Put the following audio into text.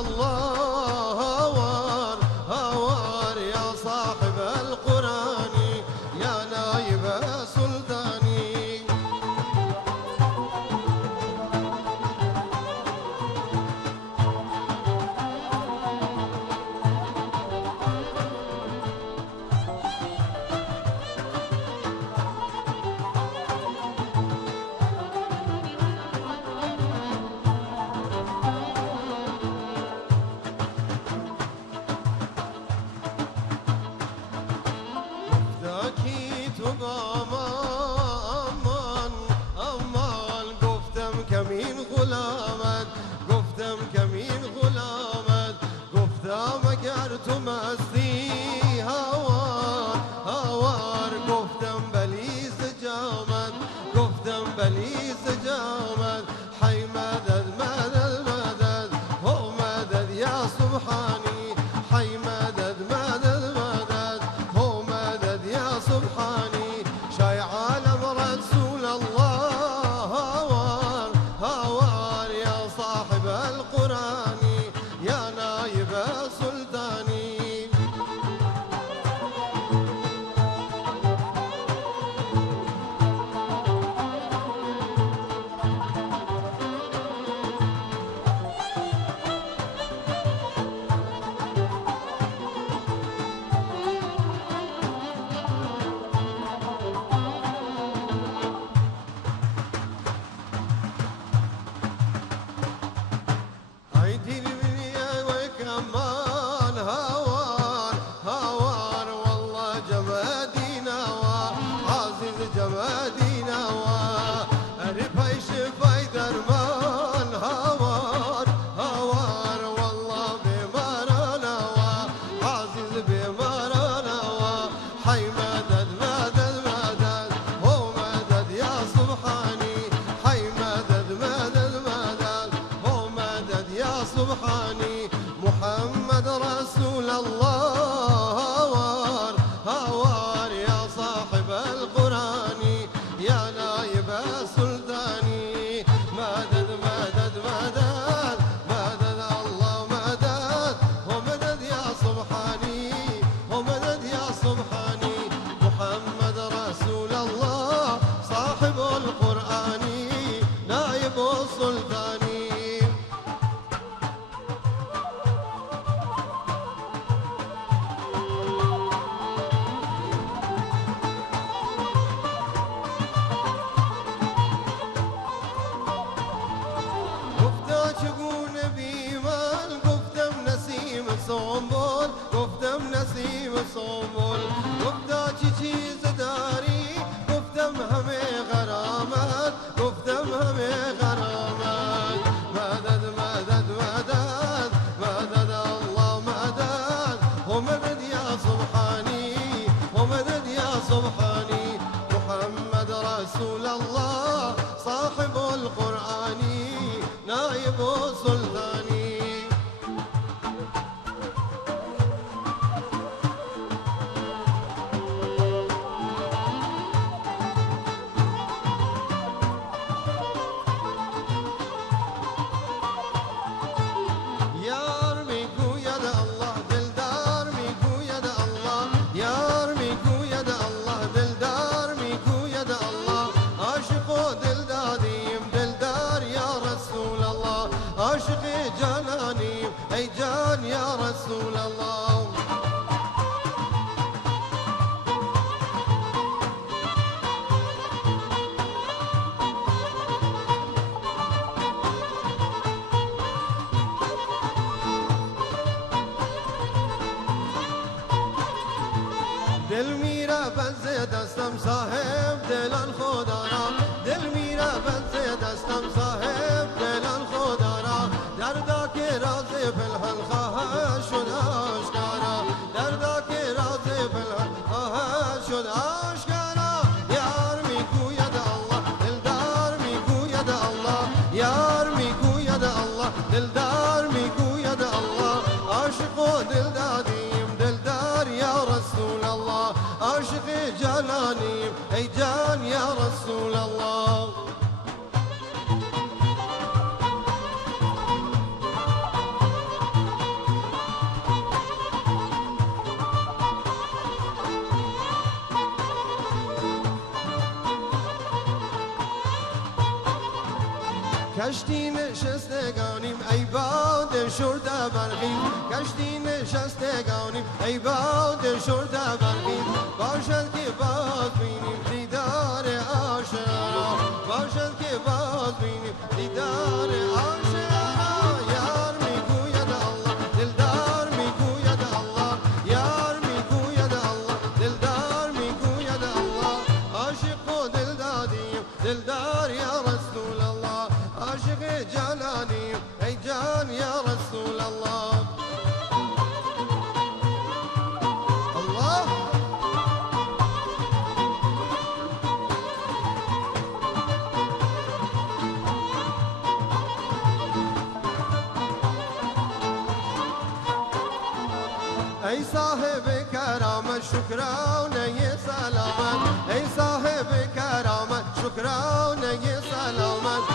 الله هوار هوار يا صاحب القرآن يا نايب سلطاني. کمین غلامت گفتم کمین غلامت گفتم اگر تو مستی هوار هوار گفتم بلی سجامت گفتم بلی سجامت حی مدد مدد مدد هو مدد یا سبحانی حی مدد مدد مدد هو مدد یا سبحانی شای عالم رسول الله القرآن يا نايب سلطاني. سبحاني محمد رسول الله هوار هوار يا صاحب القرآن يا نايب سلطاني. مدد مدد مدد مدد الله مدد ومدد يا سبحاني ومدد يا سبحاني محمد رسول الله صاحب القرآن نايب السلطاني. صنبول گفتم نسیم صنبول گفتا چی چیز داری گفتم همه غرامت گفتم همه غرامت. مدد مدد مدد مدد الله مدد ومدد يا سبحاني ومدد يا سبحاني محمد رسول الله صاحب القرآن نائب سلطاني. عاشق جاناني اي جان يا رسول الله. دل میره بز دستم صاحب دلان خدا را دل میره بز دستم صاحب دلان خدا را دردا که راز پنهان خواهد شد آشکارا دردا که راز پنهان خواهد شد آشکارا. یار میگوید الله دلدار میگوید الله یار میگوید الله دلدار میگوید الله عاشق و دلدادیم دلدار یا رسول الله عاشق جانانیم ای جان یا رسول الله. کشتی نشستگانیم ای باد شرطه برقیم کشتی نشستگانیم ای باد شرطه برقیم باشد که باز بینیم دیدار آشنا باشد که باز بینیم دیدار آشنا یار میگوید الله دلدار میگوید الله یار میگوید الله دلدار میگوید الله عاشق و دلدادیم دلدار یا رسول الله عاشق جاناني ای جان یا رسول الله الله ای صاحب کرامت شکرانه سلامت ای صاحب کرامت شکرانه سلامت